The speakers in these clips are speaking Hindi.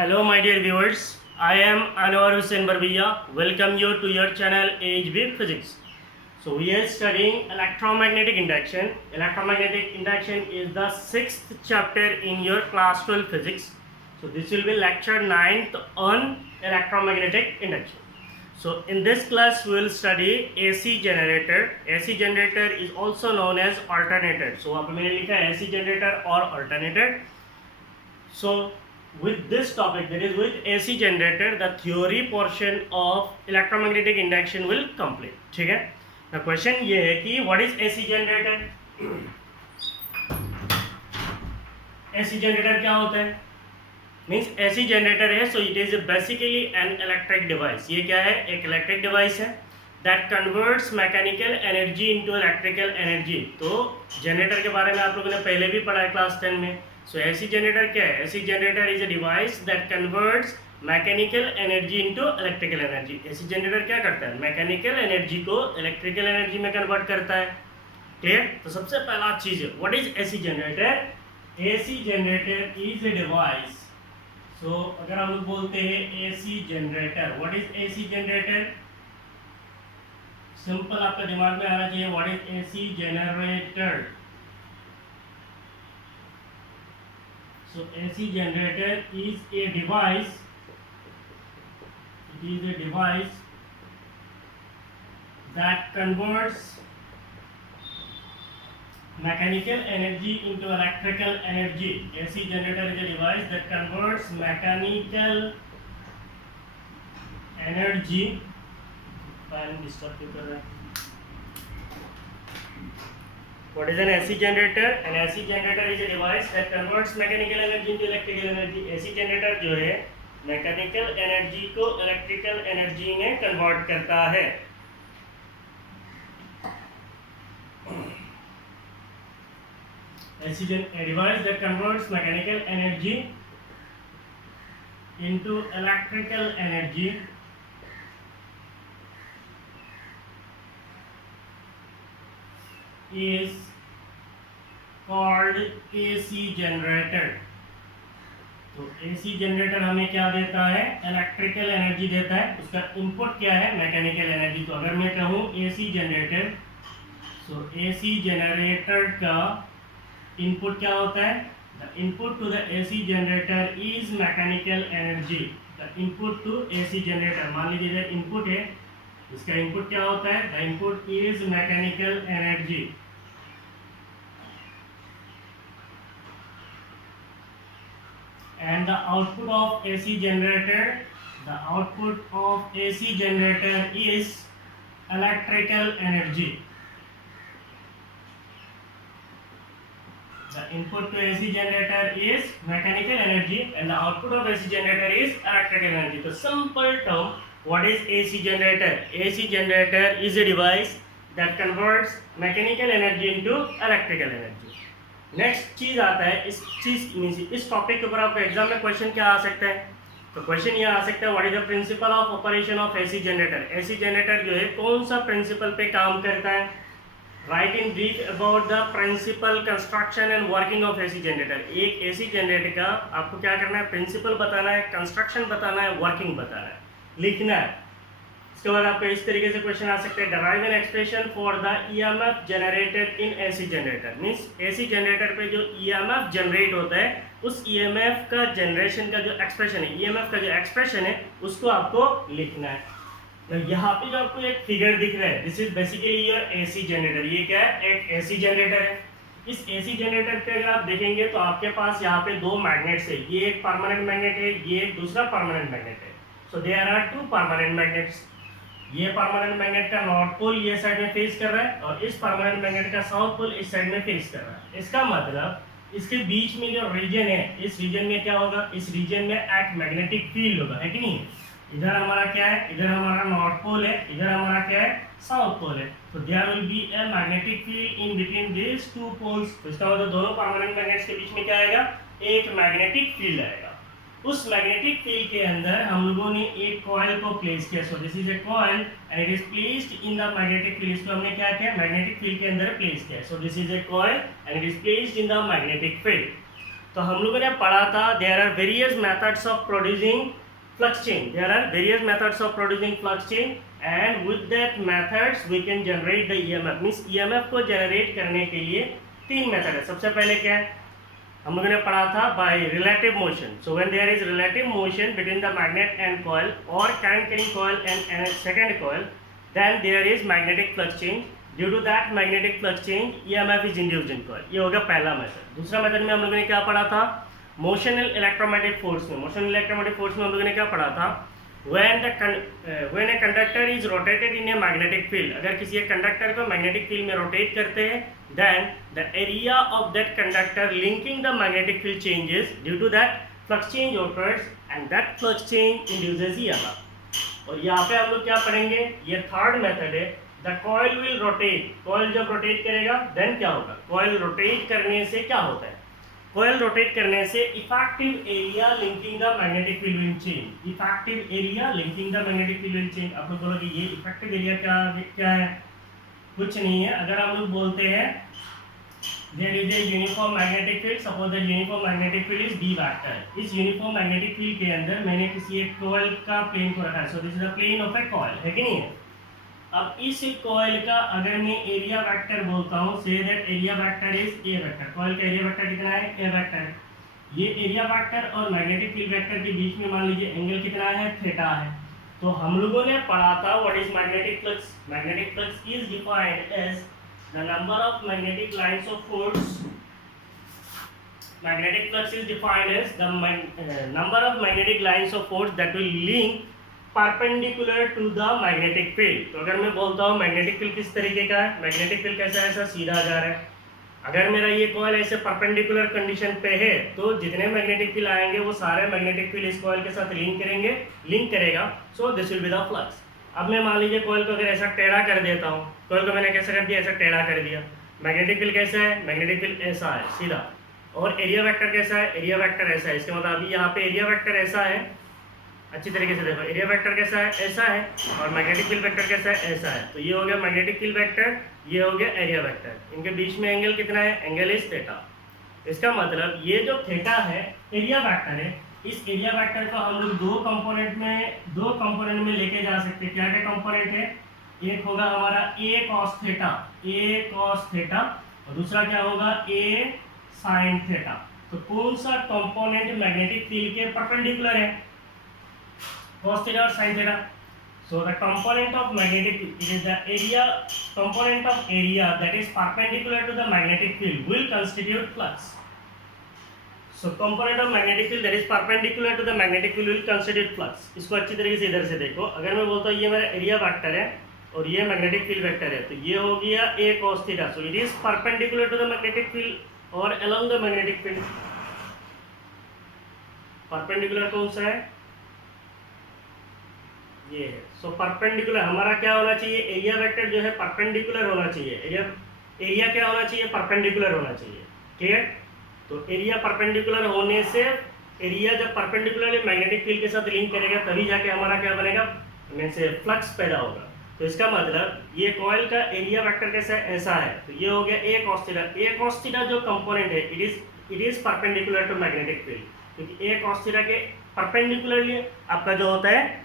Hello, my dear viewers. I am Anwar Hussain Barbiya. Welcome you to your channel AHB Physics. So we are studying electromagnetic induction. Electromagnetic induction is the sixth chapter in your class 12 physics. So this will be lecture 9th on electromagnetic induction. So in this class we will study AC generator. AC generator is also known as alternator. So आप मैंने लिखा है AC generator और alternator. So with this topic, that is with AC generator, the theory portion of electromagnetic induction will complete. ठीक है. The question ये है कि what is AC generator? AC generator क्या होता है? Means AC generator है, so it is basically an electric device. ये क्या है? एक electric device है that converts mechanical energy into electrical energy. तो generator के बारे में आप लोगों ने पहले भी पढ़ा है क्लास 10 में. So AC generator क्या है? AC generator is a device that converts mechanical energy into electrical energy. AC generator क्या करता है? Mechanical energy को electrical energy में convert करता है. Clear? तो सबसे पहला चीज है, what is AC generator? AC generator is a device. So अगर हम लोग बोलते हैं AC generator, what is AC generator? Simple आपका दिमाग में आना चाहिए, what is AC generator? So AC generator is a device. It is a device that converts mechanical energy into electrical energy. AC generator is a device that converts mechanical energy. Fan disturb क्यों कर रहा है? What is an AC generator? An AC generator is a device that converts mechanical energy into electrical energy. AC generator जो है mechanical energy को electrical energy में convert करता है. AC a device that converts mechanical energy into electrical energy is called AC generator. तो AC generator हमें क्या देता है? इलेक्ट्रिकल एनर्जी देता है. उसका इनपुट क्या है? Mechanical energy. तो अगर मैं कहूँ AC generator, so AC generator का इनपुट क्या होता है? The input to the AC generator is mechanical energy. The input to AC generator, मान लीजिए इनपुट है, इसका इनपुट क्या होता है? The input is mechanical energy. And the output of AC generator, the output of AC generator is electrical energy. The input to AC generator is mechanical energy and the output of AC generator is electrical energy. So simple term, what is AC generator? AC generator is a device that converts mechanical energy into electrical energy. Next चीज आता है, इस टॉपिक के ऊपर आपको एग्जाम में क्वेश्चन क्या आ सकता है? तो क्वेश्चन ये आ सकता है, what is the principle of operation of AC generator. AC generator जो है कौन सा प्रिंसिपल पे काम करता है? Write in brief about the principle, construction and working of AC generator. एक एसी जनरेटर का आपको क्या करना है? प्रिंसिपल बताना है, कंस्ट्रक्शन बताना है, वर्किंग बताना है, लिखना है. इसके बाद आपको इस तरीके से क्वेश्चन आ सकते हैं, derive an expression for the EMF generated in AC generator. Means AC generator पे जो ईएमएफ जनरेट होता है, उस ईएमएफ का जनरेशन का जो एक्सप्रेशन है, ईएमएफ का जो एक्सप्रेशन है, उसको आपको लिखना है. तो यहाँ पे जो आपको एक फिगर दिख रहा है, this is basically your AC generator. ये क्या है? एक एसी जनरेटर है. इस एसी जनरेटर पे अगर आप देखेंगे तो आपके पास यहाँ पे दो मैग्नेट्स है. ये एक परमानेंट मैग्नेट है, ये एक दूसरा परमानेंट मैग्नेट है. So there are two permanent magnets. ये परमानेंट मैग्नेट का नॉर्थ पोल ये साइड में फेस कर रहा है और इस परमानेंट मैग्नेट का साउथ पोल इस साइड में फेस कर रहा है. इसका मतलब इसके बीच में जो रीजन है, इस रीजन में क्या होगा? इस रीजन में एक मैग्नेटिक फील्ड होगा, है कि नहीं? इधर हमारा क्या है? इधर हमारा नॉर्थ पोल है, इधर हमारा क्या है? साउथ पोल है. तो there will be a magnetic field in between this two poles. तो इसका मतलब दोनों परमानेंट मैग्नेट्स के बीच में क्या आएगा? एक मैग्नेटिक फील्ड आएगा. उस मैग्नेटिक फील्ड के अंदर हम लोगों ने एक कॉइल को प्लेस किया. So this is a coil and it is placed in the magnetic field. इसको हमने क्या किया? मैग्नेटिक फील्ड के अंदर प्लेस किया. So this is a coil and it is placed in the magnetic field. तो हम लोगों ने पढ़ा था there are various methods of producing flux change, there are various methods of producing flux change and with that methods we can generate the EMF. Means EMF को जनरेट करने के लिए 3 मेथड है। सबसे पहले क्या है, हम लोगों ने पढ़ा था by relative motion. So when there is relative motion between the magnet and coil और current carrying coil and second coil, then there is magnetic flux change. Due to that magnetic flux change EMF is induced in coil. ये हो गया पहला मेथड। दूसरा मेथड में हम लोगों ने क्या पढ़ा था, मोशनल इलेक्ट्रोमैग्नेटिक फोर्स में। मोशनल इलेक्ट्रोमैग्नेटिक फोर्स में हम लोगों ने क्या पढ़ा था, when a conductor is rotated in a magnetic field, अगर किसी एक कंडक्टर को मैग्नेटिक फील्ड में रोटेट करते हैं, then the area of that conductor linking the magnetic field changes. Due to that flux change occurs and that flux change induces EMF। और यहाँ पे हम लोग क्या पढ़ेंगे, ये थर्ड मेथड है, the coil will rotate. Coil जब रोटेट करेगा देन क्या होगा, कॉइल रोटेट करने से क्या होता है, कॉइल रोटेट करने से effective area linking the magnetic field will change. Effective area linking the magnetic field will change. आप लोग बोलोगे ये इफेक्टिव एरिया क्या है, कुछ नहीं है। अगर हम लोग बोलते हैं there is a uniform magnetic field, suppose that uniform magnetic field is D vector. इस यूनिफॉर्म मैग्नेटिक फील्ड के अंदर मैंने किसी एक कॉइल का प्लेन को रखा है। So this is the plane of a coil, है कि नहीं है। अब इस कॉइल का अगर मैं एरिया वेक्टर बोलता हूँ, say that area vector is a vector. Coil का एरिया वेक्टर कितना है, ए वेक्टर है। ये एरिया वेक्टर और मैग्नेटिक फील्ड वेक्टर के बीच में मान लीजिए एंगल कितना है, थीटा है। तो हम लोगों ने पढ़ा था what is magnetic flux. Magnetic flux is defined as the number of magnetic lines of force. Magnetic flux is defined as the number of magnetic lines of force that will link perpendicular to the magnetic field. तो अगर मैं बोलता हूँ मैग्नेटिक फील्ड किस तरीके का है, मैग्नेटिक फील्ड कैसा है, ऐसा सीधा जा रहा है। अगर मेरा ये कॉइल ऐसे परपेंडिकुलर कंडीशन पे है तो जितने मैग्नेटिक फील्ड आएंगे वो सारे मैग्नेटिक फील्ड इस कॉइल के साथ लिंक करेगा। So this will be the flux. अब मैं मान लीजिए कॉइल को अगर ऐसा टेढ़ा कर देता हूँ, कॉइल को मैंने कैसा कर दिया, ऐसा टेढ़ा कर दिया। मैग्नेटिक फील्ड कैसा है, मैग्नेटिक फील्ड ऐसा है सीधा। और एरिया वेक्टर कैसा है, एरिया वेक्टर ऐसा है। इसके मतलब अभी यहाँ पे एरिया वेक्टर ऐसा है, अच्छी तरीके से देखो, एरिया वेक्टर कैसा है, ऐसा है। और मैग्नेटिक फील्ड वेक्टर कैसा है, ऐसा है। तो ये हो गया मैग्नेटिक फील्ड वेक्टर, ये हो गया एरिया वेक्टर। इनके बीच में एंगल कितना है, एंगल इज थीटा। इसका मतलब ये जो थीटा है एरिया वेक्टर है, इस एरिया वेक्टर को हम लोग दो कंपोनेंट में लेके जा सकते हैं। क्या क्या कंपोनेंट है, एक होगा हमारा ए कॉस थीटा, और दूसरा क्या होगा, ए साइन थीटा। तो कौन सा कंपोनेंट मैग्नेटिक फील्ड के परपेंडिकुलर है, cos theta or sin theta? So the component of magnetic field, it is the component of area that is perpendicular to the magnetic field will constitute flux. So component of magnetic field that is perpendicular to the magnetic field will constitute flux. इसको अच्छी तरीके से इधर से देखो। अगर मैं बोलता हूँ ये मेरा एरिया वेक्टर है और ये मैग्नेटिक फील्ड वेक्टर है, तो ये हो गया a cos theta. So it is perpendicular to the magnetic field or along the magnetic field. Perpendicular कौन सा है, ये है। सो परपेंडिकुलर हमारा क्या होना चाहिए, एरिया वेक्टर जो है परपेंडिकुलर होना चाहिए। एरिया क्या होना चाहिए, परपेंडिकुलर होना चाहिए। क्लियर। तो एरिया परपेंडिकुलर होने से, एरिया जब परपेंडिकुलरली मैग्नेटिक फील्ड के साथ लिंक करेगा तभी जाके हमारा क्या बनेगा, में से फ्लक्स पैदा होगा। तो इसका मतलब ये कॉइल का एरिया वेक्टर कैसा है, ऐसा है। तो ये हो गया A cos theta. A cos theta जो कंपोनेंट है it is perpendicular to magnetic field, क्योंकि ए कॉस थीटा के परपेंडिकुलरली आपका जो होता है,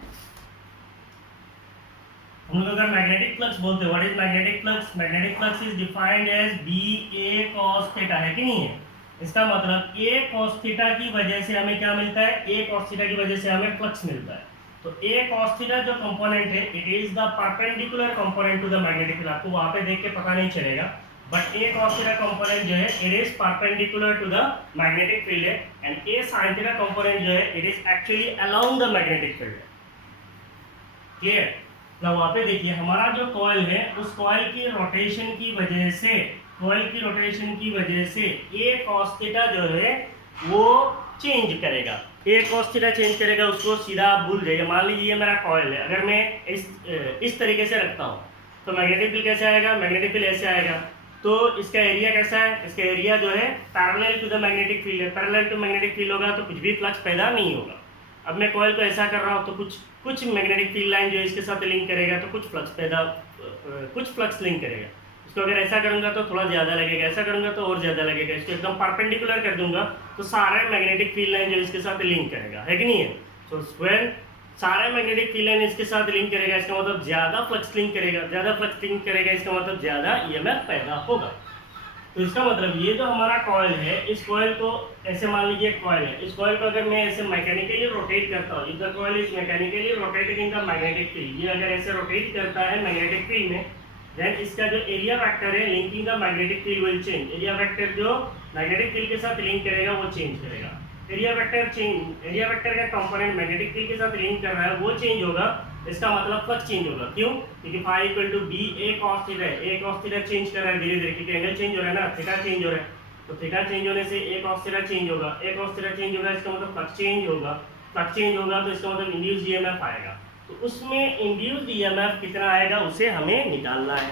हम लोग अगर मैग्नेटिक फ्लक्स बोलते हैं, what is magnetic flux, magnetic flux is defined as B A cos theta, है कि नहीं है। इसका मतलब ए कॉस थीटा की वजह से हमें क्या मिलता है, ए कॉस थीटा की वजह से हमें फ्लक्स मिलता है। तो ए कॉस थीटा जो कंपोनेंट है it is the perpendicular component to the magnetic field. आपको वहां पे देख के पता नहीं चलेगा, but A cos theta component जो है it is perpendicular to the magnetic field है, and A sine theta component जो है it is actually along the magnetic field. Clear. ना वहाँ पे देखिए हमारा जो कॉइल है उस कॉइल की रोटेशन की वजह से ए कॉस थीटा जो है वो चेंज करेगा। ए कॉस थीटा चेंज करेगा, उसको सीधा आप भूल जाइए। मान लीजिए ये मेरा कॉइल है, अगर मैं इस तरीके से रखता हूँ तो मैग्नेटिक फील्ड कैसे आएगा, मैग्नेटिक फील्ड ऐसे आएगा। तो इसका एरिया कैसा है, इसका एरिया जो है parallel to the magnetic field है। पैरेलल टू मैग्नेटिक फील्ड होगा तो कुछ भी फ्लक्स पैदा नहीं होगा। अब मैं कॉइल को ऐसा कर रहा हूँ तो कुछ मैग्नेटिक फील्ड लाइन जो है इसके साथ लिंक करेगा तो कुछ फ्लक्स लिंक करेगा। इसको अगर ऐसा करूँगा तो थोड़ा ज़्यादा लगेगा, ऐसा करूँगा तो और ज़्यादा लगेगा। इसको एकदम परपेंडिकुलर कर दूंगा तो सारा मैग्नेटिक फील्ड लाइन जो इसके साथ लिंक करेगा, है कि नहीं है। तो व्हेन सारा मैग्नेटिक फील्ड लाइन इसके साथ लिंक करेगा, इसका मतलब ज्यादा फ्लक्स लिंक करेगा, ज्यादा फ्लक्स लिंक करेगा, इसका मतलब ज्यादा ईएमएफ पैदा होगा। तो इसका मतलब ये जो हमारा कॉइल है, इस कॉइल को ऐसे मान लीजिए कॉइल है, इस कॉइल को अगर मैं ऐसे मैकेनिकली रोटेट करता हूँ, if the coil is mechanically rotated in the magnetic field, ये अगर ऐसे रोटेट करता है मैग्नेटिक फील्ड में, देन इसका जो एरिया वेक्टर है linking the magnetic field will change. Area vector जो मैग्नेटिक फील्ड के साथ लिंक करेगा वो चेंज करेगा। एरिया वेक्टर का कंपोनेंट मैग्नेटिक फील्ड के साथ लिंक कर रहा है वो चेंज होगा, इसका मतलब फ्लक्स चेंज होगा। क्यों? क्योंकि phi equal to B A cos theta है, ए कॉस थीटा चेंज कर रहा है धीरे धीरे, क्योंकि एंगल चेंज हो रहा है ना, थीटा चेंज हो रहा है, तो थीटा चेंज होने से ए कॉस थीटा चेंज होगा, ए कॉस थीटा चेंज होगा, इसका मतलब फ्लक्स चेंज होगा, फ्लक्स चेंज होगा तो इसका मतलब इंड्यूस्ड ईएमएफ आएगा। तो उसमें इंड्यूस्ड ईएमएफ कितना आएगा उसे हमें निकालना है।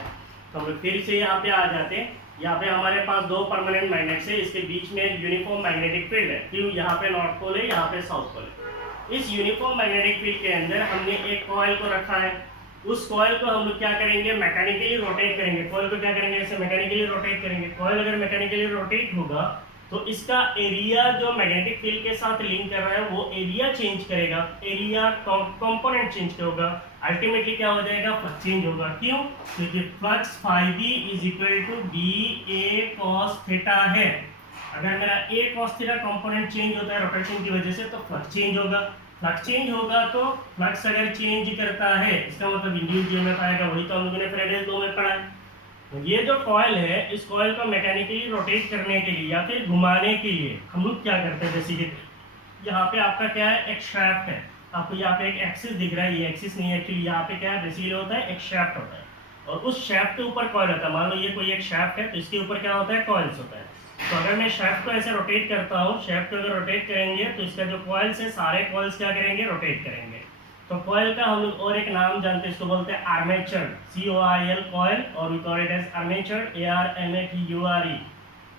तो हम फिर से यहाँ पे आ जाते हैं। यहाँ पे हमारे पास दो परमानेंट मैग्नेट्स है, इसके बीच में एक यूनिफॉर्म मैग्नेटिक फील्ड है। क्यों? यहाँ पे नॉर्थ पोल है, यहाँ पे साउथ पोल है। इस यूनिफॉर्म मैग्नेटिक फील्ड के अंदर हमने एक कॉइल को रखा है, उस कॉइल को हम लोग क्या करेंगे, मैकेनिकली रोटेट करेंगे। कॉइल को क्या करेंगे, ऐसे मैकेनिकली रोटेट करेंगे। कॉइल अगर मैकेनिकली रोटेट होगा तो इसका एरिया जो मैग्नेटिक फील्ड के साथ लिंक कर रहा है वो एरिया चेंज करेगा, एरिया कंपोनेंट चेंज होगा, अल्टीमेटली क्या हो जाएगा, फ्लक्स चेंज होगा। क्यों? क्योंकि flux phi B is equal to B A cos theta है। अगर मेरा A cos theta component change होता है रोटेशन की वजह से तो फ्लक्स चेंज होगा, फ्लक्स चेंज होगा तो फ्लक्स अगर चेंज करता है इसका मतलब इंड्यूस्ड ईएमएफ आएगा। वही तो हम लोगों ने फ्रेडेल लॉ में पढ़ा है। तो ये जो कॉइल है, इस कॉइल को मैकेनिकली रोटेट करने के लिए या फिर घुमाने के लिए हम लोग क्या करते हैं, जैसे कि यहाँ पे आपका क्या है, एक शाफ्ट है, आपको यहाँ पे एक एक्सिस दिख रहा है, ये एक्सिस नहीं है एक्चुअली, यहाँ पे क्या है बेसिकली होता है एक शाफ्ट होता है और उस शाफ्ट के ऊपर कॉइल होता है। मान लो ये कोई एक शाफ्ट है तो इसके ऊपर क्या होता है, कॉइल्स होता है। तो अगर मैं शाफ्ट को ऐसे रोटेट करता हूँ, शाफ्ट को अगर रोटेट करेंगे तो इसका जो कॉइल्स है सारे कॉइल्स क्या करेंगे, रोटेट करेंगे। तो कॉइल का हम लोग और एक नाम जानते हैं, इसको बोलते हैं आर्मेचर, COIL कॉइल, और we call it as armature, ARMATURE।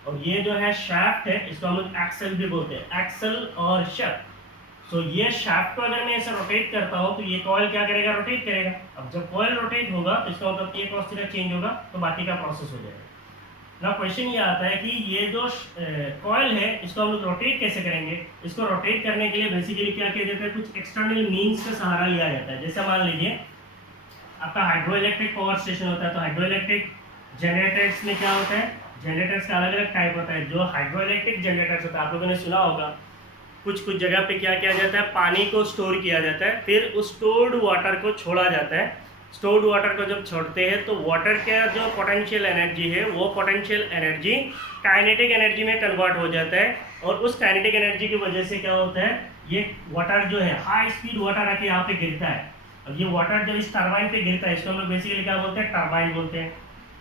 और ये जो है शाफ्ट है इसको हम लोग एक्सल भी बोलते हैं, एक्सल और शाफ्ट। सो ये शाफ्ट को अगर मैं ऐसे रोटेट करता हूँ तो ये कॉइल क्या करेगा, रोटेट करेगा। अब जब कॉइल रोटेट होगा तो इसका मतलब ए कॉस थीटा चेंज होगा तो बाकी का प्रोसेस हो जाएगा। ना क्वेश्चन ये आता है कि ये जो कॉइल है इसको हम लोग रोटेट कैसे करेंगे। इसको रोटेट करने के लिए बेसिकली क्या किया जाता है, कुछ एक्सटर्नल मीन्स का सहारा लिया जाता है। जैसे मान लीजिए आपका हाइड्रो इलेक्ट्रिक पावर स्टेशन होता है, तो हाइड्रो इलेक्ट्रिक जनरेटर्स में क्या होता है, जनरेटर्स का अलग अलग टाइप होता है। जो हाइड्रो इलेक्ट्रिक जनरेटर्स होता है आप लोगों ने सुना होगा, कुछ जगह पे क्या किया जाता है, पानी को स्टोर किया जाता है, फिर उस स्टोर्ड वाटर को छोड़ा जाता है। स्टोर्ड वाटर को जब छोड़ते हैं तो वाटर का जो पोटेंशियल एनर्जी है वो पोटेंशियल एनर्जी काइनेटिक एनर्जी में कन्वर्ट हो जाता है, और उस काइनेटिक एनर्जी की वजह से क्या होता है, ये वाटर जो है हाई स्पीड वाटर आके यहाँ पे गिरता है। अब ये वाटर जब इस टरबाइन पे गिरता है इसको हम लोग बेसिकली क्या बोलते हैं, टरबाइन बोलते हैं।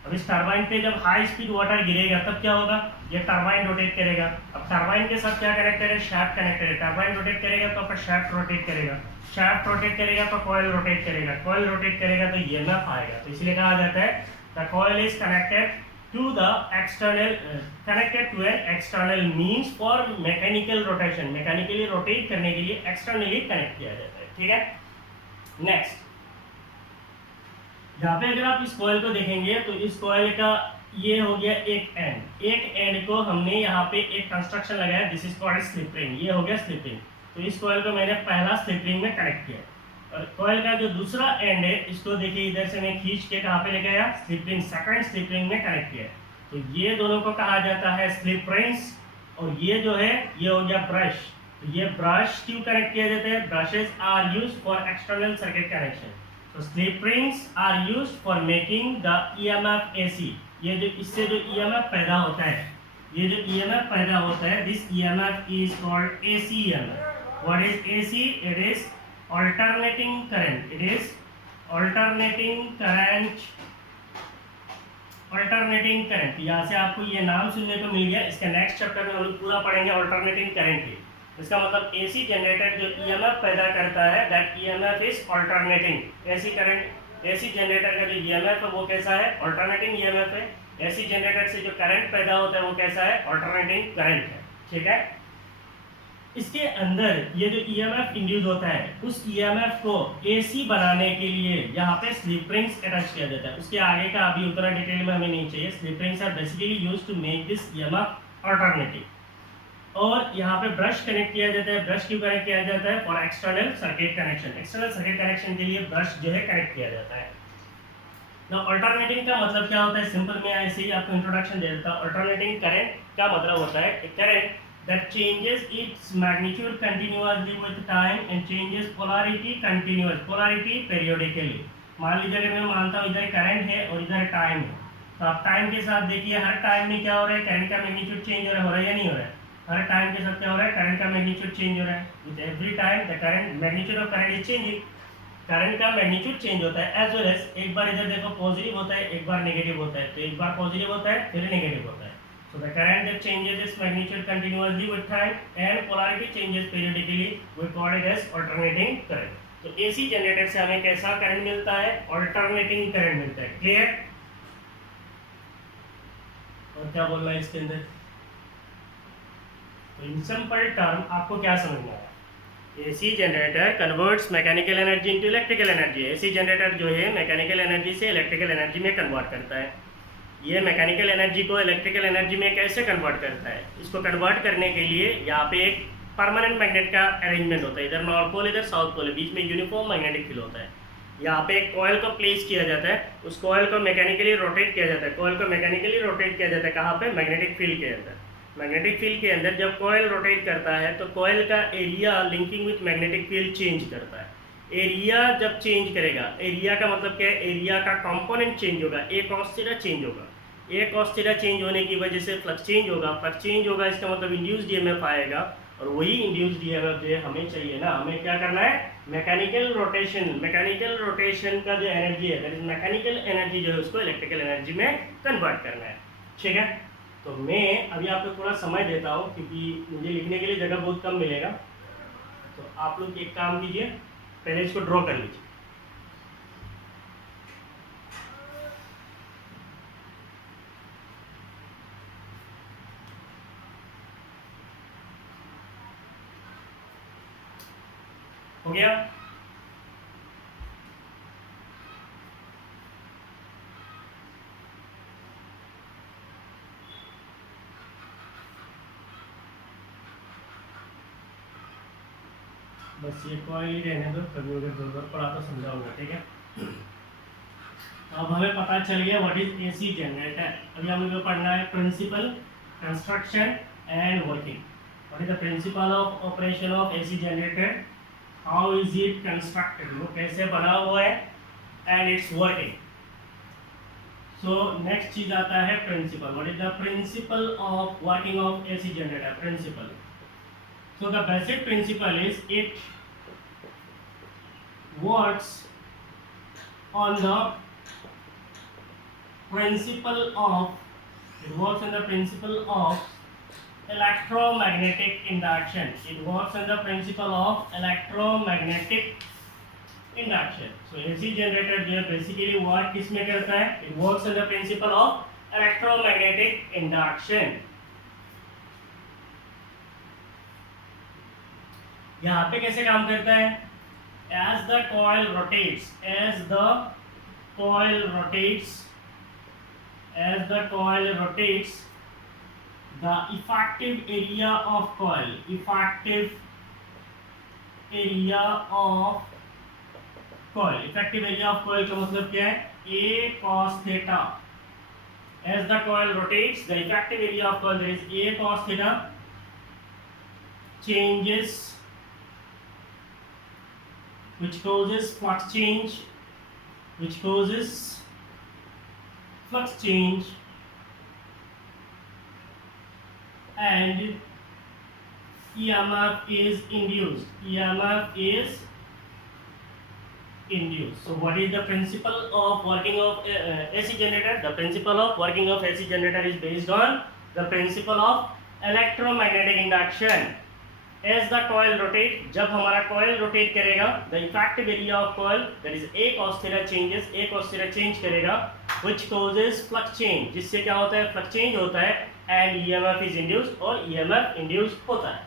अब इस टरबाइन पे जब हाई स्पीड वाटर गिरेगा तब क्या होगा, ये टरबाइन रोटेट करेगा। अब टरबाइन के साथ क्या कनेक्टेड है, शाफ्ट कनेक्टेड है। टरबाइन रोटेट करेगा तो आपका शाफ्ट रोटेट करेगा, शाफ्ट रोटेट करेगा तो कॉइल रोटेट करेगा, कॉइल रोटेट करेगा तो ईएमएफ आएगा। तो इसलिए कहा जाता है the coil is connected to the external, connected to an external means for mechanical rotation. Mechanically rotate करने के लिए एक्सटर्नली कनेक्ट किया जाता है। ठीक है, नेक्स्ट यहाँ पे अगर आप इस कॉइल को देखेंगे तो इस कॉइल का ये हो गया एक एंड को हमने यहाँ पे एक कंस्ट्रक्शन लगाया, this is called slip ring. ये हो गया स्लिप रिंग। तो इस कॉइल को मैंने पहला स्लिप रिंग में कनेक्ट किया, और कॉइल का जो दूसरा एंड है इसको देखिए इधर से मैं खींच के कहाँ पे लेके आया, slip ring, second slip ring में कनेक्ट किया। तो ये दोनों को कहा जाता है स्लिप रिंग्स, और ये जो है ये हो गया ब्रश। तो ये ब्रश क्यों कनेक्ट किया जाता है, brushes are used for external circuit connection. तो slip rings are used for making the EMF AC। ये जो इससे जो EMF पैदा होता है, ये जो EMF पैदा होता है, this EMF is called AC EMF। What is AC? It is alternating current. It is alternating current। Alternating current, यहाँ से आपको ये नाम सुनने को मिल गया। इसका नेक्स्ट चैप्टर में हम लोग पूरा पढ़ेंगे अल्टरनेटिंग करंट की। इसका मतलब एसी जनरेटर जो ईएमएफ पैदा करता है, that EMF is alternating. AC current, AC generator का जो ईएमएफ है वो कैसा है, अल्टरनेटिंग ईएमएफ है। एसी जनरेटर से जो करंट पैदा होता है वो कैसा है, अल्टरनेटिंग करंट है। ठीक है, इसके अंदर ये जो ईएमएफ इंड्यूस होता है उस ईएमएफ को एसी बनाने के लिए यहाँ पे स्लिप रिंग्स अटैच किया जाता है। उसके आगे का अभी उतना डिटेल में हमें नहीं चाहिए। Slip rings are basically used to make this EMF alternative. और यहाँ पे ब्रश कनेक्ट किया जाता है। ब्रश क्यों कनेक्ट किया जाता है? For external circuit connection. External circuit connection के लिए ब्रश जो है कनेक्ट किया जाता है। ना अल्टरनेटिंग का मतलब क्या होता है? सिंपल में ऐसे ही आपको इंट्रोडक्शन दे देता हूँ। अल्टरनेटिंग करंट का मतलब होता है एक current that changes its magnitude continuously with time and changes polarity continuous polarity periodically। मान लीजिए अगर मैं मानता हूँ इधर करंट है और इधर टाइम है, तो आप टाइम के साथ देखिए हर टाइम में क्या हो रहा है? करंट का मैग्नीट्यूड चेंज हो रहा है या नहीं हो रहा है? हर टाइम के साथ क्या हो रहा है? करंट का मैग्नीट्यूड चेंज हो रहा है। With every time the current magnitude of current is changing. Current का मैग्नीट्यूड चेंज होता है एज वेल एज एक बार इधर देखो पॉजिटिव होता है, एक बार नेगेटिव होता है, तो एक बार पॉजिटिव होता है फिर नेगेटिव होता है। So the current that changes its magnitude continuously with time and polarity changes periodically, we call it as alternating current। तो AC जनरेटर से हमें कैसा करंट मिलता है? अल्टरनेटिंग करंट मिलता है। क्लियर? और क्या बोलना है इसके अंदर? तो इन सिंपल टर्म आपको क्या समझना है? AC generator converts mechanical energy into electrical energy. AC generator जो है मैकेनिकल एनर्जी से इलेक्ट्रिकल एनर्जी में कन्वर्ट करता है। ये मैकेनिकल एनर्जी को इलेक्ट्रिकल एनर्जी में कैसे कन्वर्ट करता है? इसको कन्वर्ट करने के लिए यहाँ पे एक परमानेंट मैग्नेट का अरेंजमेंट होता है। इधर नॉर्थ पोल इधर साउथ पोल है, बीच में यूनिफॉर्म मैग्नेटिक फील्ड होता है। यहाँ पे एक कॉइल को प्लेस किया जाता है, उस कॉइल को मैकेनिकली रोटेट किया जाता है। कॉइल को मैकेनिकली रोटेट किया जाता है कहाँ पे? मैग्नेटिक फील्ड के अंदर। मैग्नेटिक फील्ड के अंदर जब कॉइल रोटेट करता है तो कॉइल का area linking with magnetic field change करता है। एरिया जब चेंज करेगा, एरिया का मतलब क्या है? एरिया का कंपोनेंट चेंज होगा, ए कॉस थीटा चेंज होगा। ए कॉस थीटा चेंज होने की वजह से फ्लक्स चेंज होगा। फ्लक्स चेंज होगा इसका मतलब इंड्यूस्ड ईएमएफ आएगा, और वही इंड्यूस्ड ईएमएफ जो है हमें चाहिए ना। हमें क्या करना है? Mechanical rotation. मैकेनिकल रोटेशन का जो एनर्जी है दैट इज मैकेनिकल एनर्जी जो है उसको इलेक्ट्रिकल एनर्जी में कन्वर्ट करना है। ठीक है, तो मैं अभी आपको थोड़ा समय देता हूँ क्योंकि मुझे लिखने के लिए जगह बहुत कम मिलेगा। तो आप लोग एक काम कीजिए, पहले इसको ड्रॉ कर लीजिए। हो गया? बस ये कॉइल ही रहने दो, कभी अगर जरूरत पड़ा तो समझाऊंगा। ठीक है, अब हमें पता चल गया व्हाट इज एसी जनरेटर। अभी हमें पढ़ना है principle, construction and working. What is the principle of operation of AC generator, how is it constructed, वो कैसे बना हुआ है, and it's working. So next चीज आता है principle. What is the principle of working of AC generator? Principle, so the basic principle is it works on the principle of electromagnetic induction. It works on the principle of electromagnetic induction. So AC generator जो है basically work किस में करता है? It works on the principle of electromagnetic induction. यहाँ पे कैसे काम करता है? As the coil rotates, the effective area of coil का मतलब क्या है? A cos theta. As the coil rotates, the effective area of coil, there is A cos theta, changes, which causes flux change, and EMF is induced. So what is the principle of working of AC generator? The principle of working of AC generator is based on the principle of electromagnetic induction. As the coil rotate, जब हमारा coil rotate करेगा, the effective area of coil, that is A cos theta changes, A cos theta change करेगा, which causes flux change, जिससे क्या होता है? flux change होता है, and EMF is induced, और EMF induced होता है।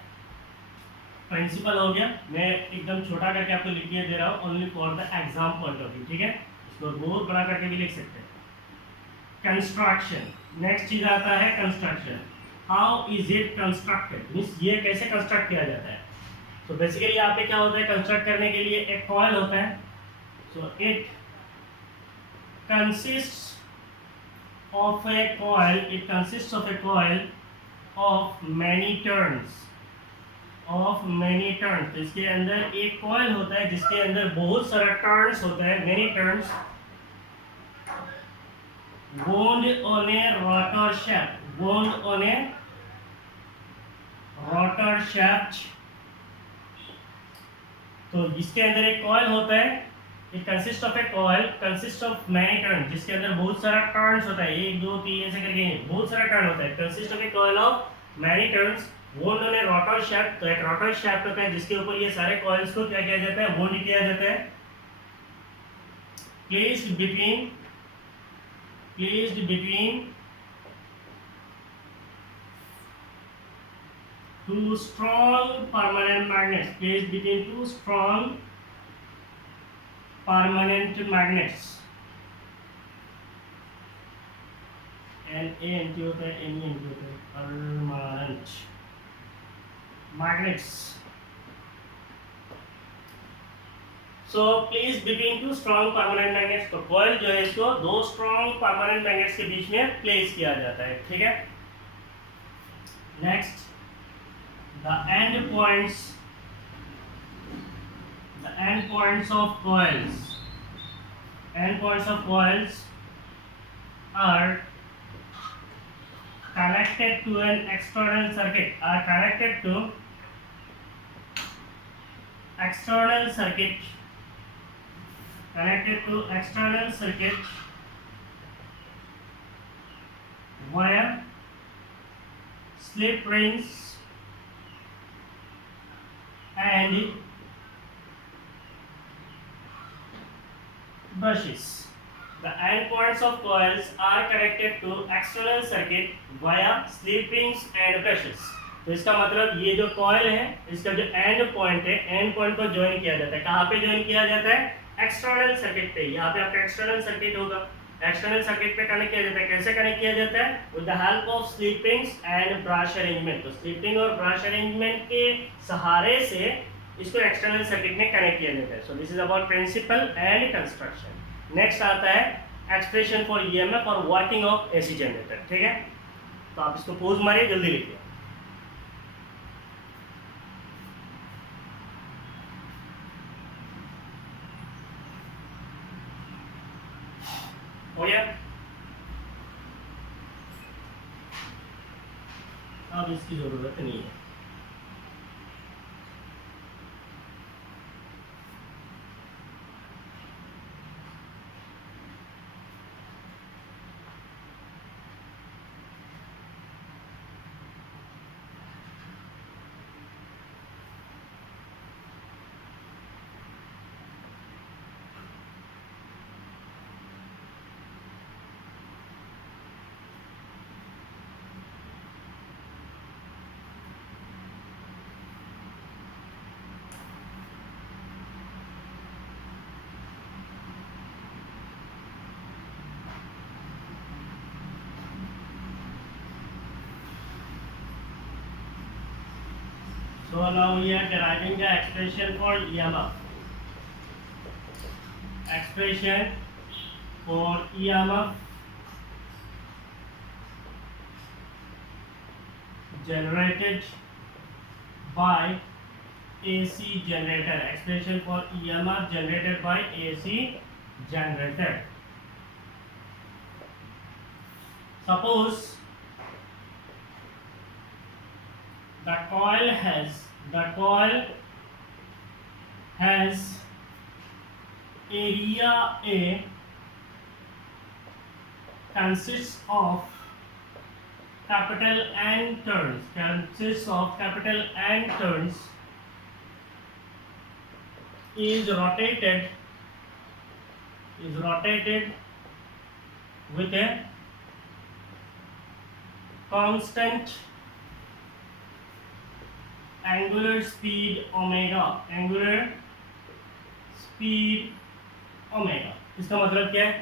प्रिंसिपल हो गया। मैं एकदम छोटा करके आपको लिख के दे रहा हूँ, only for the exam point of view. ठीक है, इसको बहुत बड़ा करके भी लिख सकते हैं। कंस्ट्रक्शन, नेक्स्ट चीज आता है construction. How is it constructed, means ये कैसे कंस्ट्रक्ट किया जाता है। तो बेसिकली यहाँ पे क्या होता है, कंस्ट्रक्ट करने के लिए एक कॉइल होता है। So it consists of a coil, it consists of a coil of many turns, of many turns. तो इसके अंदर एक कॉइल होता है जिसके अंदर बहुत सारा टर्न्स होता है, many turns, wound on a rotor shaft, wound on a rotor shaft। तो इसके अंदर एक कॉइल होता है, it consist of a coil consist of many turn, जिसके अंदर बहुत सारा टर्न्स होता है, 1 2 3 ऐसे करके बहुत सारा टर्न होता है। Consist of a coil of many turns wound on a rotor shaft. तो एक रोटर शाफ्ट होता है जिसके ऊपर ये सारे कॉइल्स को क्या किया जाता है, वोल्ड किया जाता है। Placed between two strong permanent magnets, placed between two strong permanent magnets। NA होता है, NE होता है, permanent magnets। So placed between two strong permanent magnets। तो coil जो है इसको दो strong permanent magnets के बीच में place किया जाता है, ठीक है। Next, the end points of coils are connected to an external circuit, via slip rings and brushes। The end points of coils are connected to external circuit via slip rings and brushes। तो इसका मतलब ये जो कॉइल है इसका जो एंड पॉइंट है, एंड पॉइंट को ज्वाइन किया जाता है। कहाँ पे ज्वाइन किया जाता है, एक्सटर्नल सर्किट पे। यहाँ पे आपका एक्सटर्नल सर्किट होगा, एक्सटर्नल सर्किट पे कनेक्ट किया जाता है। कैसे कनेक्ट किया जाता है, with the help of slip rings and brush arrangement. तो स्लिप रिंग और ब्रश अरेंजमेंट के सहारे से इसको एक्सटर्नल सर्किट में कनेक्ट किया जाता है। So this is about principle and construction. Next आता है एक्सप्रेशन फॉर ईएमएफ और वर्किंग ऑफ एसी जनरेटर, ठीक है। तो आप इसको पोज मारिए, जल्दी लिखिए। हो गया। अब इसकी जरूरत नहीं है। So now we are deriving the expression for EMF. Expression for EMF generated by AC generator. Expression for EMF generated by AC generator. Suppose the coil has area A consists of capital N turns, is rotated with a constant angular speed omega। इसका मतलब क्या है,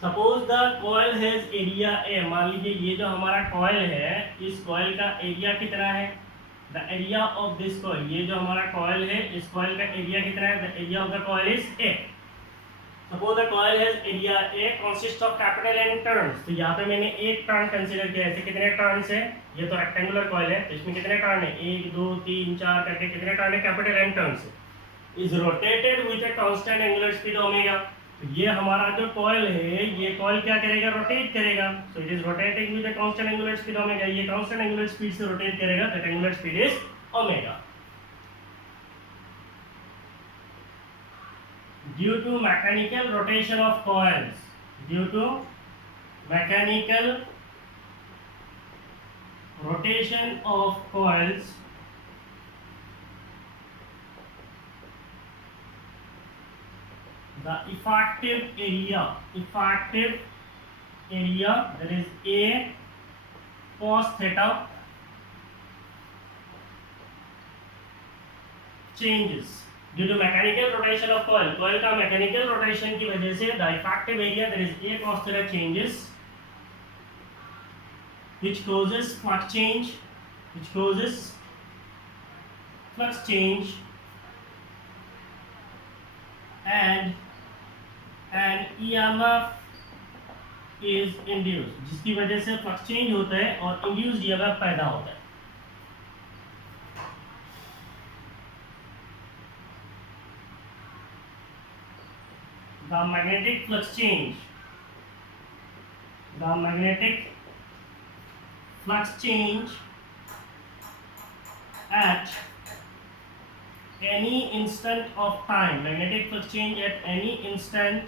suppose the coil has area ए, मान लीजिए ये जो हमारा कॉइल है, इस कॉइल का एरिया कितना है, the area of this coil, ये जो हमारा कॉइल है इस कॉइल का एरिया कितना है, the area of the coil is A. Suppose the coil has area A consist of capital N turns, तो यहाँ पे मैंने एक टर्न कंसीडर किया, ऐसे कितने टर्न्स है, ये तो रेक्टेंगुलर कॉइल है तो इसमें कितने टर्न है, 1 2 3 4 करके कितने टर्न है, कैपिटल एन टर्न्स है। Is rotated with a constant angular speed omega, तो ये हमारा जो कॉइल है ये कॉइल क्या करेगा, रोटेट करेगा, so it is rotating with a constant angular speed omega, ये कांस्टेंट एंगुलर स्पीड से रोटेट करेगा, that angular speed is omega. Due to mechanical rotation of coils, due to mechanical rotation of coils, the effective area that is A cos theta changes due to mechanical rotation of coil, coil का mechanical rotation की वजह से the effective area that is A cos theta changes, which causes flux change, and an EMF is induced, जिसकी वजह से flux change होता है और induced EMF पैदा होता है। The magnetic flux change at any instant of time, magnetic flux change at any instant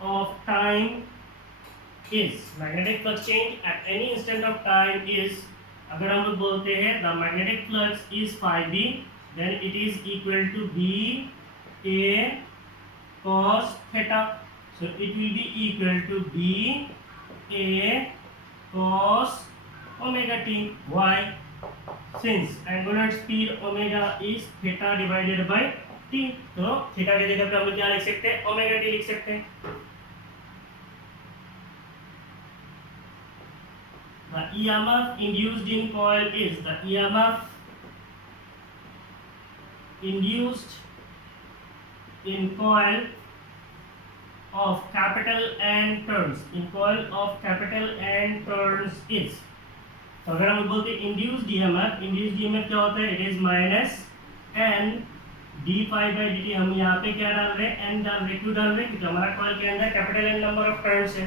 of time is, magnetic flux change at any instant of time is, अगर हम लोग बोलते हैं the magnetic flux is phi b, then it is equal to b a cos theta, so it will be equal to b a cos omega t. Why? Since angular speed omega is theta divided by t, तो थीटा की जगह पे हम लोग क्या लिख सकते हैं, ओमेगा टी लिख सकते हैं। The EMF induced in coil is, the EMF induced in coil of capital N turns, in coil of capital N turns is, तो अगर हम बोलते हैं induced EMF क्या होता है, it is minus n d phi by dt, हम यहाँ पे क्या डाल रहे हैं, n डाल रहे हैं, क्यों डाल रहे हैं, क्योंकि हमारा कॉइल के अंदर capital N number of turns है,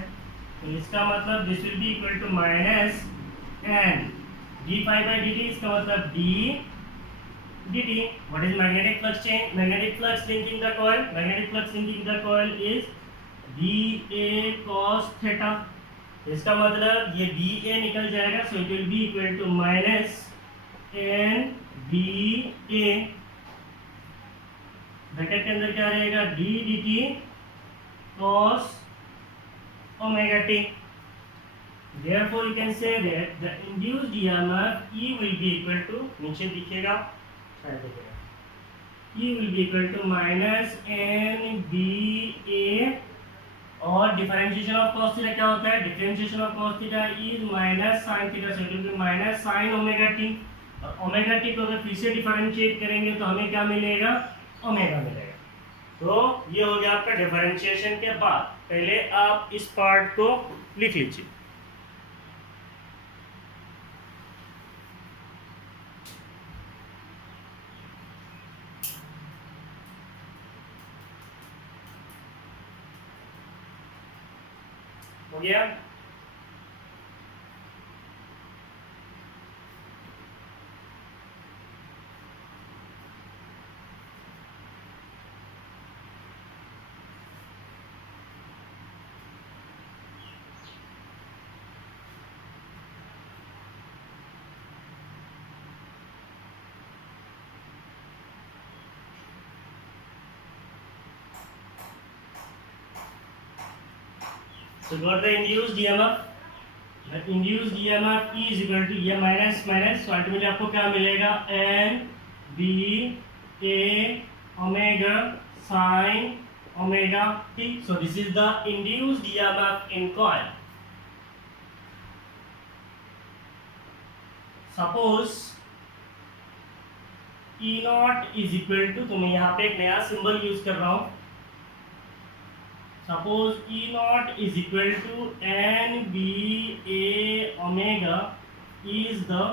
तो इसका मतलब this will be equal to minus n d phi by dt, इसका मतलब d dt. What is magnetic flux change? Magnetic flux linking the coil. Magnetic flux linking the coil is dA cos theta. इसका मतलब ये dA निकल जाएगा, so it will be equal to minus n dA. Bracket के अंदर क्या रहेगा, d dt cos omega t. Therefore you can say that the induced EMF E will be equal to, नीचे दिखेगा E will be equal to minus n b a, और डिफरेंशिएशन ऑफ cos थीटा क्या होता है, differentiation of cos theta is minus sin theta, so it will be minus sin omega t, और ओमेगा t को अगर फिर से डिफरेंशिएट करेंगे तो हमें क्या मिलेगा, ओमेगा मिलेगा। तो ये हो गया आपका डिफरेंशिएशन के बाद। पहले आप इस पार्ट को लिख लीजिए। हो गया, so got the induced EMF. The induced EMF E is equal to ये माइनस माइनस, so अल्टीमेटली आपको क्या मिलेगा, n b a omega sin omega t. So this is the induced EMF in coil. Suppose E naught is equal to, तो मैं यहाँ पे एक नया सिंबल यूज कर रहा हूँ. Suppose E naught is equal to NBA omega is the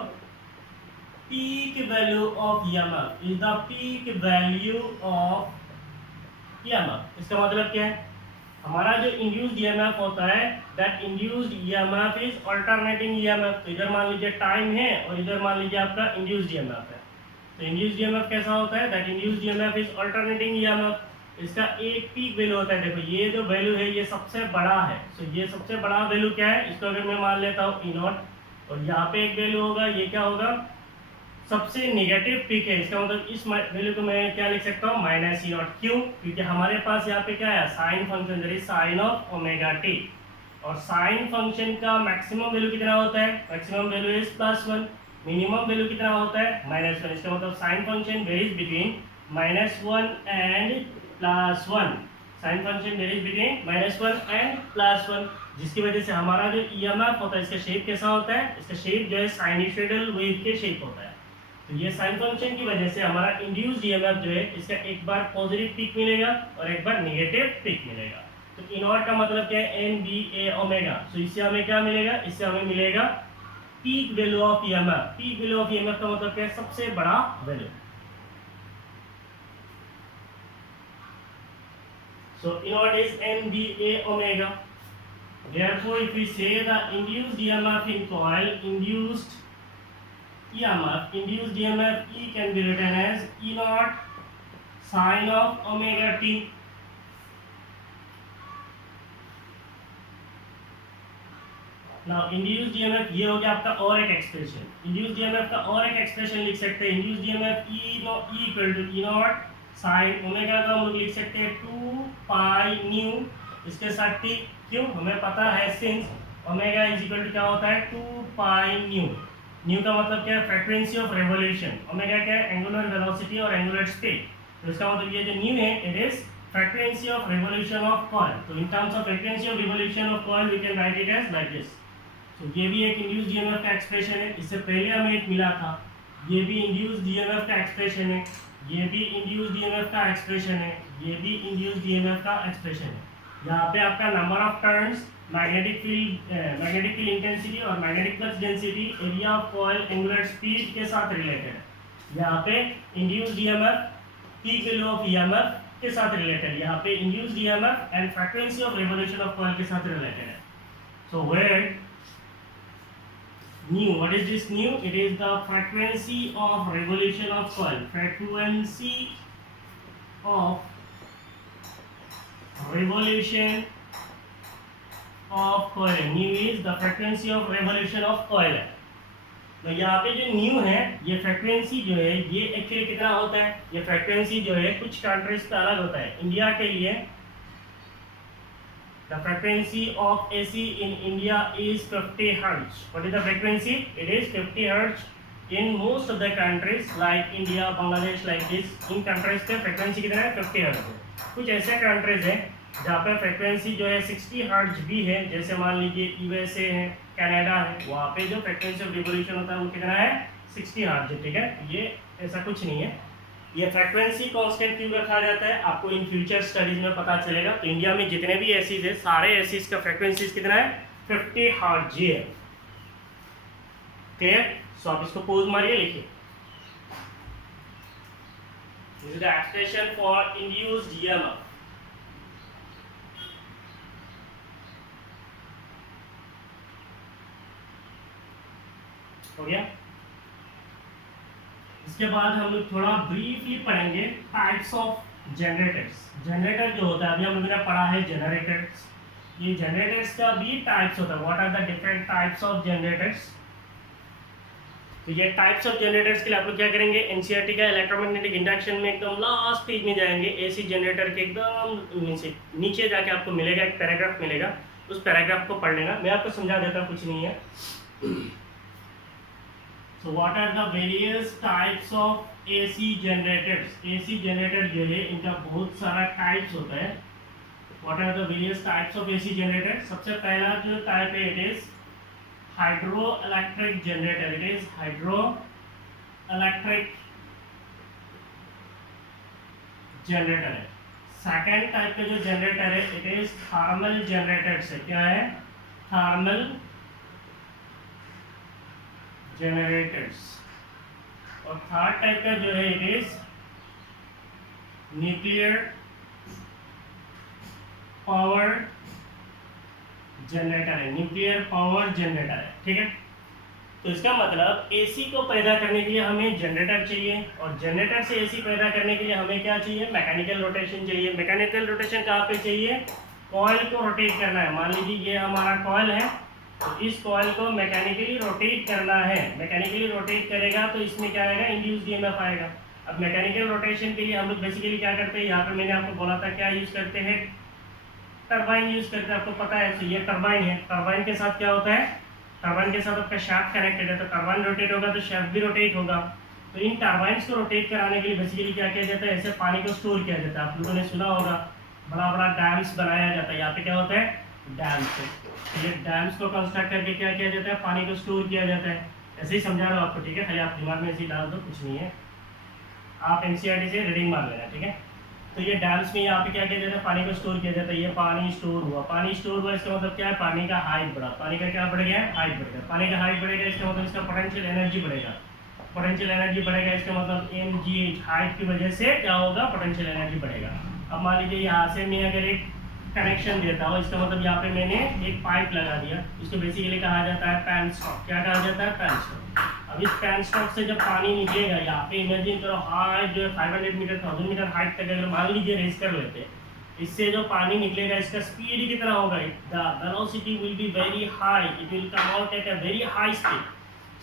peak value of EMF, is the peak value of EMF. इसका मतलब क्या है? हमारा जो इंड्यूस्ड EMF होता है, that induced EMF is alternating EMF. तो इधर मान लीजिए टाइम है और इधर मान लीजिए आपका इंड्यूस्ड EMF है. तो इंड्यूस्ड EMF कैसा होता है? That induced EMF is alternating EMF. इसका एक पीक वैल्यू होता है. देखो ये जो वैल्यू है ये सबसे बड़ा है. सो ये सबसे बड़ा वैल्यू क्या है? इसको अगर मैं मान लेता हूँ E नॉट, और यहाँ पे एक वैल्यू होगा, ये क्या होगा? सबसे नेगेटिव पीक है. इसका मतलब इस वैल्यू को मैं क्या लिख सकता हूँ? Minus E not. क्यों? क्योंकि हमारे पास यहाँ पे क्या है? Sine function, that is sine of omega T. और साइन फंक्शन का मैक्सिमम वैल्यू कितना होता है? Maximum value is +1. Minimum value कितना होता है? -1. इसका मतलब sine function varies between -1 and +1. Sine function varies between -1 and +1, जिसकी वजह से हमारा जो EMF होता है, इसका शेप कैसा होता है? इसका शेप जो है साइनसॉइडल वेव के शेप होता है. तो ये साइन फंक्शन की वजह से हमारा इंड्यूस्ड EMF जो है, इसका एक बार पॉजिटिव पीक मिलेगा और एक बार नेगेटिव पीक मिलेगा. तो E नॉट का मतलब क्या है? NBA omega. सो इससे हमें क्या मिलेगा? इससे हमें मिलेगा peak value of EMF. Peak value of EMF का मतलब क्या है? सबसे बड़ा value. So E naught is NBA omega. Therefore, if we say the induced EMF in coil, induced EMF E can be written as E naught sine of omega t. Now induced EMF ये हो गया आपका और एक एक्सप्रेशन. induced EMF का और एक एक्सप्रेशन लिख सकते हैं. induced EMF E equal to E naught sine omega का हम लोग लिख सकते हैं 2 पाई न्यू. इसके साथ t. क्यों? हमें पता है since omega is equal to क्या होता है? 2 पाई न्यू. न्यू का मतलब क्या है? Frequency of revolution. ओमेगा क्या है? एंगुलर वेलोसिटी और एंगुलर स्पीड. तो इसका मतलब ये जो न्यू है, it is frequency of revolution of coil. तो in terms of frequency of revolution of coil we can write it as like this. तो ये भी एक इंड्यूस्ड EMF का एक्सप्रेशन है. इससे पहले हमें एक मिला था, ये भी इंड्यूस्ड EMF का एक्सप्रेशन है. ये भी इंड्यूस्ड EMF का एक्सप्रेशन है. ये भी इंड्यूस्ड EMF का एक्सप्रेशन है. यहाँ पे आपका number of turns, magnetic field intensity और magnetic flux density, area of coil, angular speed के साथ रिलेटेड है. यहाँ पे induced EMF, peak value of EMF के साथ रिलेटेड. यहाँ पे induced EMF and frequency of revolution of coil के साथ रिलेटेड है. So where nu, what is this nu? It is the frequency of revolution of coil. Frequency of revolution of coil. Nu is the frequency of revolution of coil. तो यहाँ पे जो न्यू है, ये फ्रीक्वेंसी जो है, ये एक्चुअली कितना होता है? ये फ्रीक्वेंसी जो है कुछ कंट्रीज पे अलग होता है. इंडिया के लिए the frequency of AC in India is 50 Hz. What is the frequency? It is 50 Hz in most of the countries like India, Bangladesh, like this. In countries पे frequency कितना है? 50 Hz है. कुछ ऐसे countries हैं जहाँ पे frequency जो है 60 Hz भी है, जैसे मान लीजिए USA है, कनाडा है. वहाँ पे जो frequency of revolution होता है वो कितना है? 60 Hz है. ठीक है, ये ऐसा कुछ नहीं है. ये फ्रीक्वेंसी कांस्टेंट क्यों रखा जाता है, आपको इन फ्यूचर स्टडीज में पता चलेगा. तो इंडिया में जितने भी एसीज है, सारे एसीज का फ्रीक्वेंसीज कितना है? 50 हर्ट्ज है. क्लियर? सो आप इसको पोज मारिए, लिखिए. This is the expression for induced EMF. हो गया. इसके बाद हम लोग थोड़ा ब्रीफली पढ़ेंगे टाइप्स ऑफ जनरेटर्स. जनरेटर जो होता है, अभी हम लोगों ने पढ़ा है जनरेटर्स. ये जनरेटर्स का भी टाइप्स होता है. What are the different types of generators? तो ये टाइप्स ऑफ जनरेटर्स के लिए आप लोग क्या करेंगे? एनसीईआरटी का इलेक्ट्रोमैग्नेटिक इंडक्शन में एकदम लास्ट पेज में जाएंगे. एसी जनरेटर के एकदम नीचे जाके आपको मिलेगा, एक पैराग्राफ मिलेगा. उस पैराग्राफ को पढ़ लेना. मैं आपको समझा देता हूँ, कुछ नहीं है. So what are the various types of AC generators? AC generator जो है, इनका बहुत सारा टाइप्स होता है. What are the various types of AC generator? सबसे पहला जो टाइप है it is hydro electric generator. It is hydro electric generator है. सेकेंड टाइप का जो जनरेटर है इट इज थर्मल जनरेटर है. क्या है? Thermal generators. और थर्ड टाइप का जो है it is nuclear power generator है. न्यूक्लियर पावर जनरेटर है. ठीक है. तो इसका मतलब एसी को पैदा करने के लिए हमें जनरेटर चाहिए और जनरेटर से एसी पैदा करने के लिए हमें क्या चाहिए? मैकेनिकल रोटेशन चाहिए. मैकेनिकल रोटेशन कहाँ पे चाहिए? कॉइल को रोटेट करना है. मान लीजिए ये हमारा कॉइल है, तो इस कॉइल को मैकेनिकली रोटेट करना है. मैकेनिकली रोटेट करेगा तो इसमें क्या आएगा? इंड्यूस्ड ईएमएफ आएगा. अब मैकेनिकल रोटेशन के लिए हम लोग बेसिकली क्या करते हैं? यहाँ पे मैंने आपको बोला था क्या यूज करते हैं? टरबाइन यूज करते हैं. आपको पता है. तो ये टरबाइन है. टरबाइन के साथ क्या होता है? टरबाइन के साथ आपका शाफ्ट कनेक्टेड है, तो टरबाइन रोटेट होगा तो शाफ्ट भी रोटेट होगा. तो इन टरबाइन्स को रोटेट कराने के लिए बेसिकली क्या किया जाता है? ऐसे पानी को स्टोर किया जाता है. आप लोगों ने सुना होगा बड़ा बड़ा डैम्स बनाया जाता है. यहाँ पे क्या होता है? डैम्स. तो ये डैम्स को कंस्ट्रक्ट करके क्या किया जाता है? पानी को स्टोर किया जाता है. ऐसे ही समझा रहा हूँ आपको. ठीक है. खाली आप दिमाग में ऐसे ही डाल दो, कुछ नहीं है. आप एनसीईआरटी से रीडिंग मार लेना. ठीक है. तो ये डैम्स में यहाँ पे क्या किया जाता है? पानी को स्टोर किया जाता है. ये पानी स्टोर हुआ. पानी स्टोर हुआ इसका मतलब क्या है? पानी का हाइट बढ़ा. पानी का क्या बढ़ गया? हाइट बढ़ गया. पानी का हाइट बढ़ेगा इसका मतलब इसका पोटेंशियल एनर्जी बढ़ेगा. पोटेंशियल एनर्जी बढ़ेगा इसका मतलब mgh हाइट की वजह से क्या होगा? पोटेंशियल एनर्जी बढ़ेगा. अब मान लीजिए यहाँ से मैं अगर एक कनेक्शन देता हूँ, इसका मतलब यहाँ पे मैंने एक पाइप लगा दिया. इसको बेसिकली कहा जाता है पैन स्टॉक. क्या कहा जाता है? Pan stock. अब इस पैन स्टॉक से जब पानी निकलेगा, यहाँ पे इमेजिन करो हाइट जो है 500 मीटर 1000 मीटर हाइट तक अगर मान लीजिए रेस कर लेते हैं, इससे जो पानी निकलेगा इसका स्पीड कितना होगा? The velocity will be very high. It will come out at a very high speed.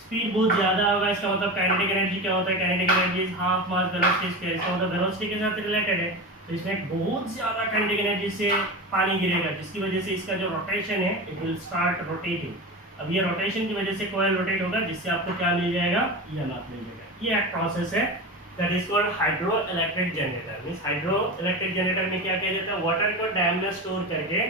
Speed बहुत ज़्यादा होगा. इसका मतलब काइनेटिक एनर्जी क्या होता है? Kinetic energy is half mass velocity square. इसका मतलब वेलोसिटी के साथ रिलेटेड है. तो इसमें बहुत ज़्यादा काइनेटिक एनर्जी से पानी गिरेगा, जिसकी वजह से इसका जो रोटेशन है इट विल स्टार्ट रोटेटिंग. अब ये रोटेशन की वजह से कॉइल रोटेट होगा, जिससे आपको क्या मिल जाएगा? ईएमएफ मिल जाएगा. ये एक प्रोसेस है that is called hydro electric generator. Means hydro electric generator में क्या किया जाता है? वाटर को डैम में स्टोर करके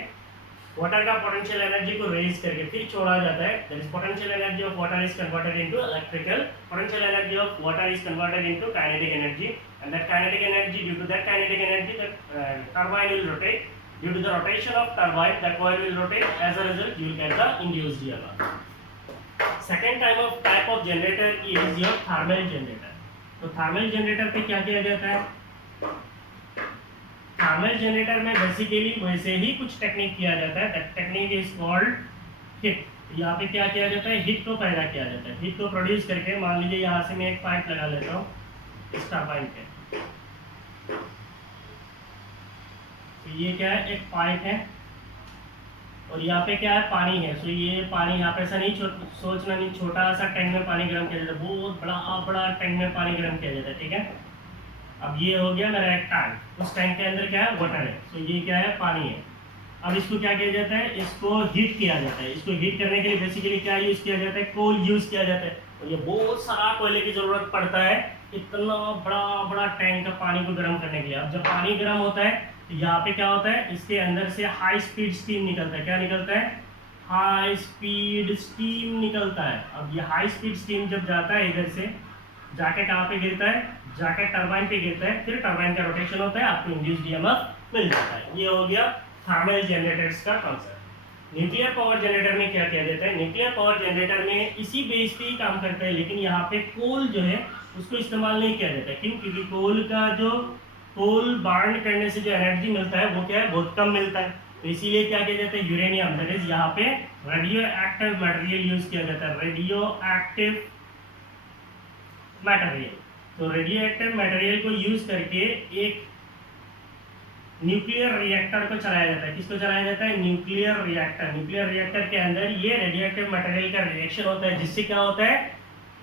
वाटर का पोटेंशियल एनर्जी को रेज करके फिर छोड़ा जाता है. That is potential energy of water is converted into electrical. Potential energy of water is converted into kinetic energy, and that kinetic energy, due to that kinetic energy, the turbine will rotate. Due to the rotation of turbine, the coil will rotate. As a result, you will get the induced EMF. Second type of generator is your thermal generator. तो thermal generator पे क्या किया जाता है? thermal generator में बेसिकली वैसे ही कुछ टेक्निक किया जाता है. That technique is called heat. यहाँ पे क्या किया जाता है? हीट को पैदा किया जाता है. हीट को प्रोड्यूस करके मान लीजिए यहाँ से मैं एक पाइप लगा लेता हूँ इस टरबाइन पे. तो ये क्या है? एक पाइप है और यहाँ पे क्या है? पानी है. सो ये पानी यहाँ पे ऐसा नहीं सोचना नहीं छोटा सा टैंक में पानी गर्म किया जाता है. बहुत बड़ा टैंक में पानी गर्म किया जाता है. ठीक है. अब ये हो गया मेरा एक टैंक. उस टैंक के अंदर क्या है? वाटर है. सो ये क्या है? पानी है. अब इसको क्या किया जाता है? इसको हीट किया जाता है. इसको हीट करने के लिए बेसिकली क्या यूज़ किया जाता है? कोल यूज़ किया जाता है. और ये बहुत सारा कोयले की ज़रूरत पड़ता है इतना बड़ा टैंक का पानी को गर्म करने के लिए. अब जब पानी गर्म होता है तो यहाँ पे क्या होता है? इसके अंदर से हाई स्पीड स्टीम निकलता है. क्या निकलता है? हाई स्पीड स्टीम निकलता है. अब ये हाई स्पीड स्टीम जब जाता है इधर से जाके कहाँ पे गिरता है? जाके टरबाइन पे गिरता है. फिर टरबाइन का रोटेशन होता है, आपको इंड्यूस्ड ईएमएफ मिल जाता है. ये हो गया थर्मल जनरेटर्स का कॉन्सेप्ट. न्यूक्लियर पावर जनरेटर में क्या किया जाता है? न्यूक्लियर पावर जनरेटर में इसी बेस पे ही काम करता है, लेकिन यहाँ पे कोल जो है उसको इस्तेमाल नहीं किया जाता है. क्यों? क्योंकि कोल बर्न करने से जो एनर्जी मिलता है वो क्या है? बहुत कम मिलता है. तो इसीलिए क्या किया जाता है? यूरेनियम, दैट इज यहाँ पे रेडियो एक्टिव मटेरियल यूज किया जाता है. Radio active material. तो रेडियो एक्टिव मटेरियल को यूज करके एक न्यूक्लियर रिएक्टर को चलाया जाता है. किसको चलाया जाता है? Nuclear reactor. न्यूक्लियर रिएक्टर के अंदर ये रेडियो एक्टिव मटेरियल का रिएक्शन होता है, जिससे क्या होता है?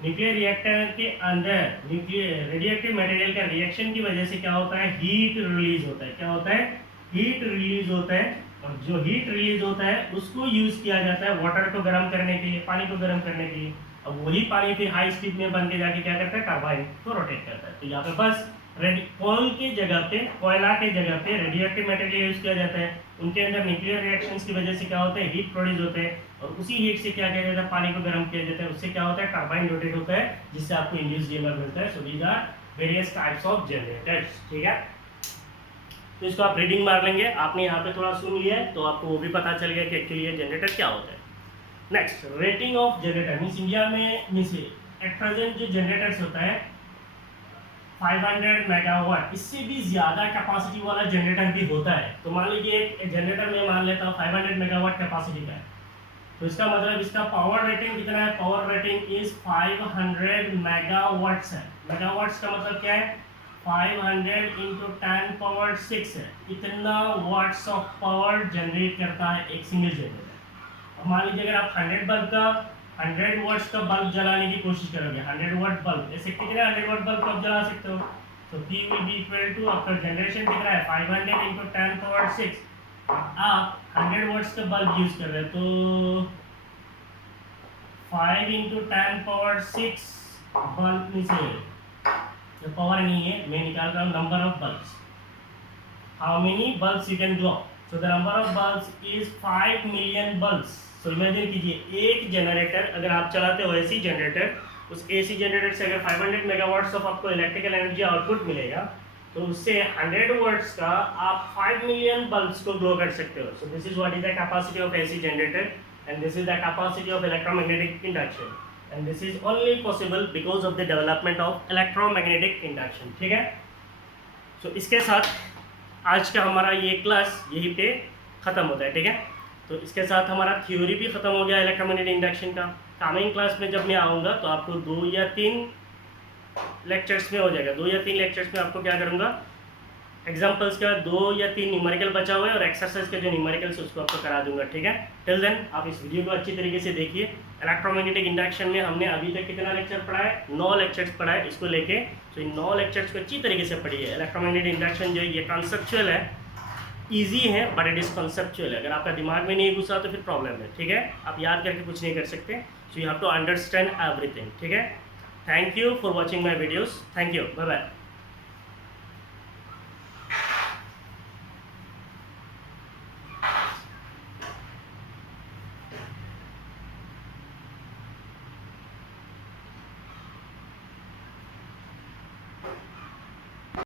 न्यूक्लियर रिएक्टर के अंदर न्यूक्लियर रेडियोएक्टिव मटेरियल का रिएक्शन की वजह से क्या होता है? हीट रिलीज होता है. क्या होता है? हीट रिलीज होता है. और जो हीट रिलीज होता है उसको यूज किया जाता है वाटर को गर्म करने के लिए, पानी को गर्म करने के लिए. अब वही पानी फिर हाई स्पीड में बन के जाके क्या करता है, टरबाइन को रोटेट करता है। तो यहाँ पे बस कोयल के जगह पे, कोयला के जगह पे रेडियो एक्टिव मटेरियल यूज किया जाता है। उनके अंदर न्यूक्लियर रिएक्शंस की वजह से क्या होता है, हीट प्रोड्यूस होते हैं, और उसी हीट से क्या किया जाता है, पानी को गर्म किया जाता है। उससे क्या होता है, टरबाइन रोटेट होता है, जिससे आपको इंड्यूस्ड ईएमएफ मिलता है। So these are various types of generators. ठीक है, तो इसको आप रीडिंग मार लेंगे। आपने यहाँ पे थोड़ा सुन लिया है तो आपको वो भी पता चल गया कि एक्चुअली ये जनरेटर क्या होता है। Next, rating of generator means India में मीन्स एट प्रेजेंट जो जनरेटर्स होता है 500 मेगावाट, इससे भी ज़्यादा कैपेसिटी वाला जनरेटर भी होता है। तो मान लीजिए एक जनरेटर में मान लेता हूँ 500 मेगावाट कैपेसिटी का है, तो इसका मतलब इसका पावर रेटिंग कितना है, पावर रेटिंग इज 500 मेगावाट्स है। मेगावाट्स का मतलब क्या है, 500 इंटू 10 पावर 6 है। इतना वाट्स ऑफ पावर जनरेट करता है एक सिंगल जनरेटर। अब मान लीजिए अगर आप 100 बल्ब का 100 वाट्स का बल्ब जलाने की कोशिश करोगे, 100 वाट बल्ब, ऐसे कितने 100 वाट बल्ब आप जला सकते हो, तो P will be equal to, आपका जनरेशन दिख रहा है 500 इंटू 10 पावर 6, आप 100 वाट्स का बल्ब यूज कर रहे हो, तो 5 इंटू 10 पावर 6 बल्ब में से तो पावर नहीं है, मैं निकाल रहा हूँ number of bulbs, how many bulbs you can glow, so the number of bulbs is 5 million bulbs. So imagine कीजिए एक जनरेटर अगर आप चलाते हो एसी जनरेटर, उस एसी जनरेटर से अगर 500 मेगावाट्स ऑफ आपको इलेक्ट्रिकल एनर्जी आउटपुट मिलेगा, तो उससे 100 वाट्स का आप 5 मिलियन बल्ब्स को ग्लो कर सकते हो। सो this is what is the capacity of AC generator and this is the capacity of electromagnetic induction, and this is only possible because of the development of electromagnetic induction. ठीक है, सो इसके साथ आज का हमारा ये क्लास यहीं पे ख़त्म होता है। ठीक है, तो इसके साथ हमारा थ्योरी भी ख़त्म हो गया इलेक्ट्रोमैग्नेटिक इंडक्शन का। कमिंग क्लास में जब मैं आऊँगा तो आपको 2 या 3 लेक्चर्स में हो जाएगा। 2 या 3 लेक्चर्स में आपको क्या करूँगा, एग्जाम्पल्स का 2 या 3 न्यूमेरिकल बचा हुआ है और एक्सरसाइज के जो न्यूमेरिकल्स उसको आपको करा दूंगा। ठीक है, टिल देन आप इस वीडियो को अच्छी तरीके से देखिए। इलेक्ट्रोमैग्नेटिक इंडक्शन में हमने अभी तक कितना लेक्चर पढ़ा है, 9 लेक्चर्स पढ़ा है इसको लेके। तो इन 9 लेक्चर्स को अच्छी तरीके से पढ़िए। इलेक्ट्रोमैग्नेटिक इंडक्शन जो है ये कॉन्सेप्चुअल है, ईजी है, बट इट इज़ कॉन्सेप्चुअल है। अगर आपका दिमाग में नहीं घुसा तो फिर प्रॉब्लम है। ठीक है, आप याद करके कुछ नहीं कर सकते, so you have to understand everything. ठीक है, thank you for watching my videos, thank you, bye bye.